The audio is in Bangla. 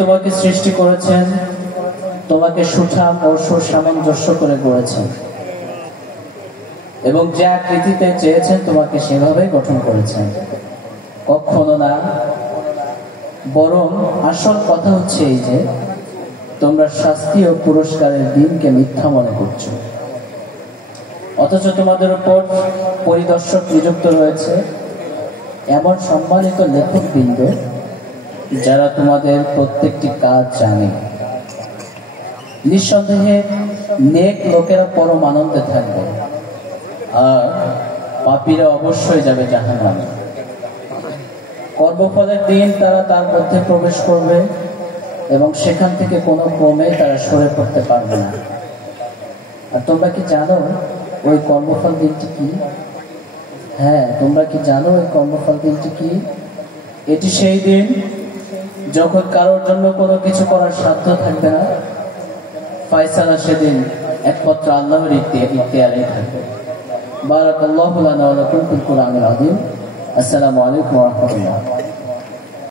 তোমাকে সৃষ্টি করেছেন, তোমাকে সুঠাম ও সুসামঞ্জস্য করে গড়েছেন এবং যে আকৃতিতে চেয়েছেন তোমাকে সেভাবেই গঠন করেছেন। কখনো না, বরং আসল কথা হচ্ছে এই যে তোমরা শাস্তি ও পুরস্কারের দিনকে মিথ্যা মনে করছো, অথচ তোমাদের উপর পরিদর্শক নিযুক্ত রয়েছে এমন সম্মানিত লেখকবৃন্দ যারা তোমাদের প্রত্যেকটি কাজ জানে। নিঃসন্দেহে নেক লোকেরা পরম আনন্দে থাকবে আর পাপীরা অবশ্যই যাবে জাহান্নামে। কর্মফলের দিন তারা তার মধ্যে প্রবেশ করবে এবং সেখান থেকে কোনো ক্রমে তারা সরে পড়তে পারবে না। আর তোমরা কি জানো ওই কর্মফল দিনটি কি? হ্যাঁ, তোমরা কি জানো ওই কর্মফল দিনটি কি? এটি সেই দিন যখন কারোর জন্য কোনো কিছু করার সাধ্য থাকবে না। ফায়সালা সেদিন একমাত্র আল্লাহর ইখতিয়ারেই থাকবে। বারাকাল্লাহু লানা ওয়া লাকুম ফিল কুরআনিল আযীম। আসসালামু আলাইকুম ওয়া রাহমাতুল্লাহ।